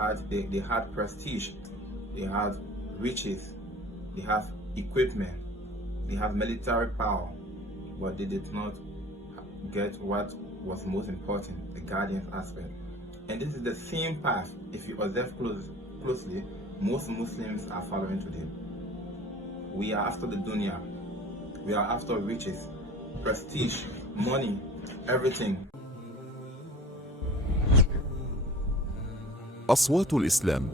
Ad, they had prestige, they had riches, they have equipment, they have military power, but they did not get what was most important, the guardian aspect. And this is the same path, if you observe closely, most Muslims are following today. We are after the dunya, we are after riches, prestige, money, everything. أصوات الإسلام.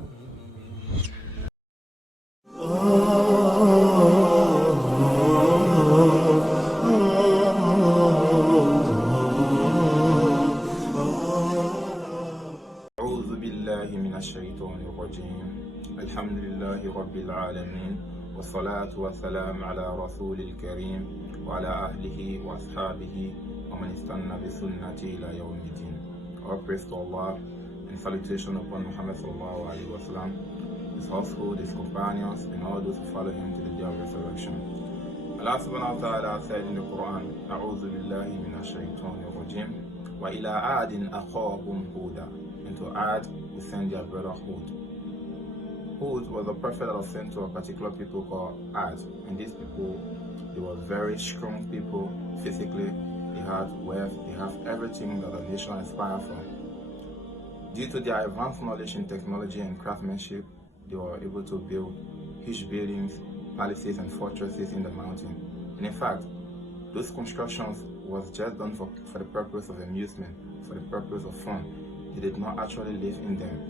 أعوذ بالله من الشيطان الرجيم. الحمد لله رب العالمين، والصلاة والسلام على رسول الكريم وعلى أهله وأصحابه ومن استنى بسنته إلى يوم الدين. All praise to Allah and salutation upon Muhammad sallallahu alaihi wasallam, his household, his companions, and all those who follow him to the day of resurrection. Allah subhanahu wa ta'ala said in the Quran, أعوذ بالله من الشيطان الرجيم وإلى عاد أخاهم هودا. And to Ad, we send their brother Hud. Hud was a prophet that was sent to a particular people called Ad, and these people, they were very strong people physically. They had wealth, they have everything that a nation aspires for. Due to their advanced knowledge in technology and craftsmanship, they were able to build huge buildings, palaces and fortresses in the mountain. And in fact, those constructions was just done for the purpose of amusement, for the purpose of fun. They did not actually live in them.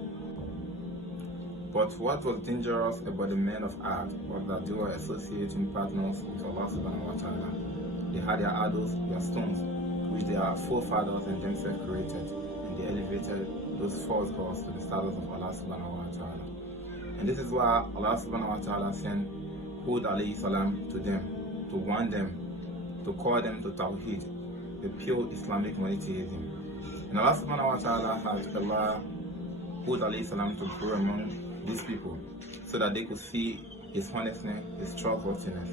But what was dangerous about the men of Ad was that they were associating partners with Allah subhanahu wa ta'ala. They had their idols, their stones, which their forefathers and themselves created, and they elevated those false gods to the status of Allah subhanahu wa ta'ala. And this is why Allah subhanahu wa ta'ala sent Hud alayhi salam to them, to warn them, to call them to Tawheed, the pure Islamic monotheism. And Allah subhanahu wa ta'ala has allowed Hud alayhi salam to grow among these people so that they could see his honestness, his trustworthiness.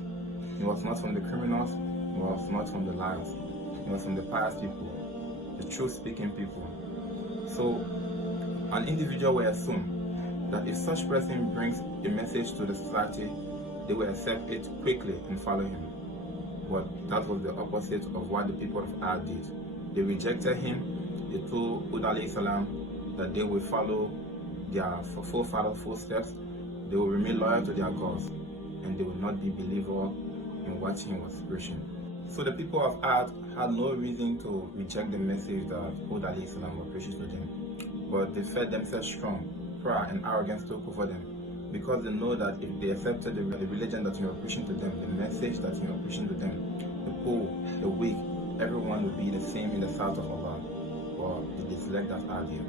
He was not from the criminals, he was not from the liars, he was from the pious people, the truth-speaking people. So an individual will assume that if such person brings a message to the society, they will accept it quickly and follow him. But that was the opposite of what the people of Ad did. They rejected him. They told Hud alayhi salam that they will follow their forefathers' footsteps, they will remain loyal to their gods, and they will not be believers in what he was preaching. So the people of Ad had no reason to reject the message that Hud alayhi salam was preaching to them, but they felt themselves strong. Pride and arrogance took over them, because they know that if they accepted the religion that he was preaching to them, the message that he was preaching to them, the poor, the weak, everyone would be the same in the sight of Allah. Or they dislike that idea.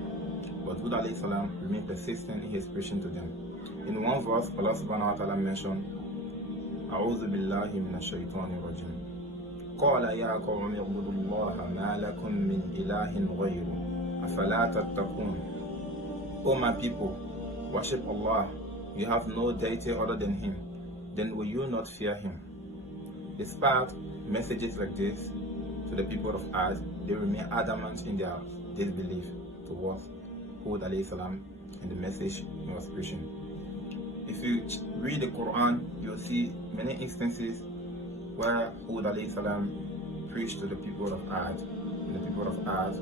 But Hud alayhi salam remained persistent in his preaching to them. In one verse, Allah subhanahu wa ta'ala mentioned, أعوذ بالله من الشيطان الرجيم قال يا قوم اعبدوا الله ما لكم من إله غيره أفلا تتقون. O my people, worship Allah. You have no deity other than Him. Then will you not fear Him? Despite messages like this to the people of Ad, they remain adamant in their disbelief towards Hud alayhi salam and the message he was preaching. If you read the Quran, you'll see many instances where Hud alayhi salam preached to the people of Ad, and the people of Ad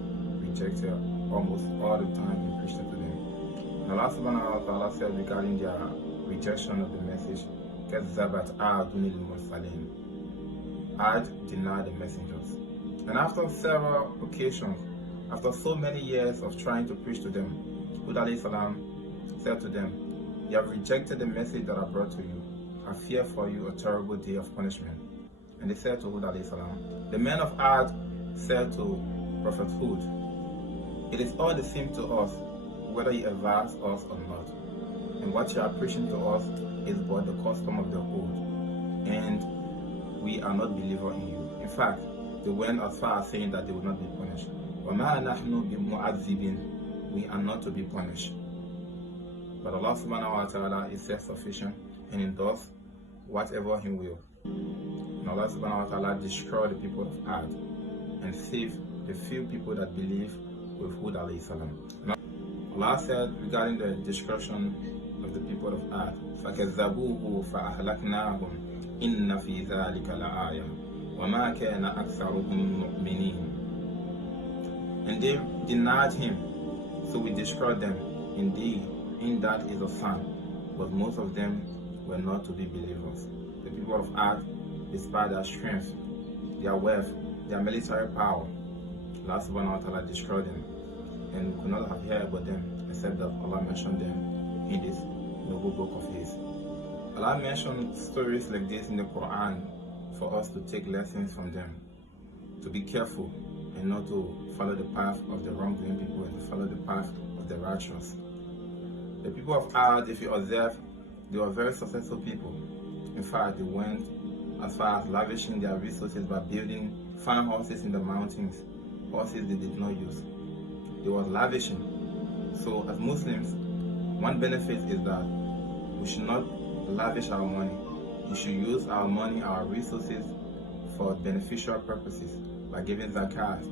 rejected almost all the time he preached to them. And Allah subhanahu wa ta'ala said regarding their rejection of the message, كَذَّبَتْ عَادٌ الْمُرْسَلِينَ. Ad denied the messengers. And after several occasions, after so many years of trying to preach to them, Hud alayhi salam said to them, you have rejected the message that I brought to you. I fear for you a terrible day of punishment. And they said to Hud alayhi salam, the men of Ad said to Prophet Hud, it is all the same to us, whether you advise us or not. And what you are preaching to us is but the custom of the old, and we are not believers in you. In fact, they went as far as saying that they would not be punished. وَمَا نَحْنُ بِمُعَذِّبِينَ. We are not to be punished. But Allah subhanahu wa ta'ala is self-sufficient and He does whatever He will. And Allah subhanahu wa ta'ala destroyed the people of Ad and save the few people that believe with Hud alayhi salam. Allah said regarding the destruction of the people of Ad, فَكَذَّبُوهُ فَأَهْلَكْنَاهُمْ إِنَّ فِي ذَلِكَ لَآيَةً وَمَا كَانَ أَكْثَرُهُم مُؤْمِنِينَ. And they denied him, so we destroyed them. Indeed, in that is a sign, but most of them were not to be believers. The people of Ad, despite their strength, their wealth, their military power, Allah subhanahu wa ta'ala destroyed them, and we could not have heard about them except that Allah mentioned them in this noble book of His. Allah mentioned stories like this in the Quran for us to take lessons from them, to be careful and not to follow the path of the wrongdoing people and to follow the path of the righteous. The people of Ad, if you observe, they were very successful people. In fact, they went as far as lavishing their resources by building fine houses in the mountains, horses they did not use. They were lavishing. So as Muslims, one benefit is that we should not lavish our money. We should use our money, our resources for beneficial purposes, by giving zakat,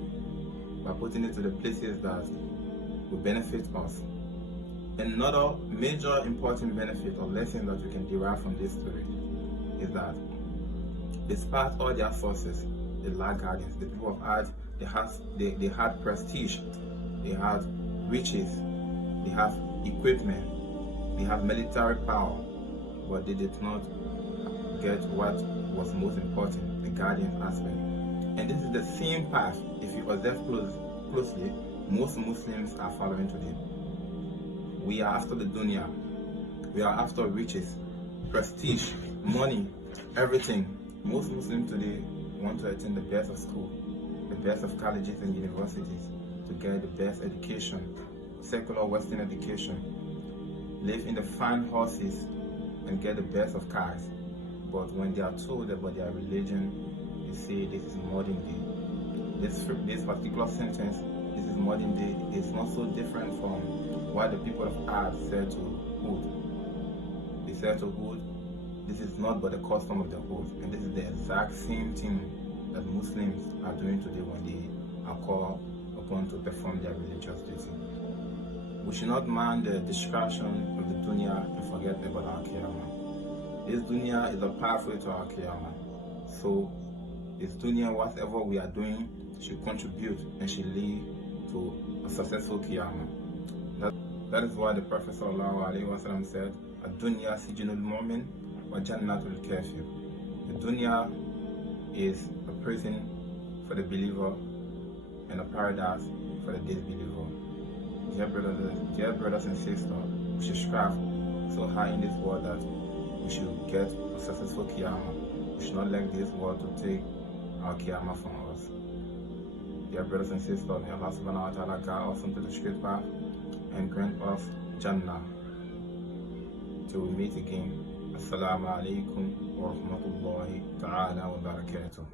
by putting it to the places that will benefit us. Another major important benefit or lesson that we can derive from this story is that despite all their sources, the guardians, the people of Ad, they had prestige, they had riches, they have equipment, they have military power, but they did not get what was most important, the guardian aspect. And this is the same path, if you observe closely, most Muslims are following today. We are after the dunya, we are after riches, prestige, money, everything. Most Muslims today want to attend the best of school, the best of colleges and universities, to get the best education, secular Western education, live in the fine houses and get the best of cars. But when they are told about their religion, they say this is modern day. This particular sentence, this is modern day, is not so different from what the people of Ad said to Hud. They said to Hud, this is not but the custom of the Hud. And this is the exact same thing that Muslims are doing today when they are called upon to perform their religious duty. We should not mind the distraction of the dunya and forget about our Qiyamah. This dunya is a pathway to our Qiyamah. So this dunya, whatever we are doing, should contribute and should lead to a successful Qiyamah. That is why the Prophet ﷺ said, "Ad-dunya sijnul mu'min wa jannatul kafir." The dunya is a prison for the believer and a paradise for the disbeliever. Dear brothers and sisters, we should strive so high in this world that we should get a successful Qiyamah. We should not let this world to take our Qiyamah from us. Dear brothers and sisters, may Allah subhanahu wa ta'ala guide us into the straight path and grant us Jannah. Till we meet again. Assalamu alaikum wa rahmatullahi ta'ala wa barakatuh.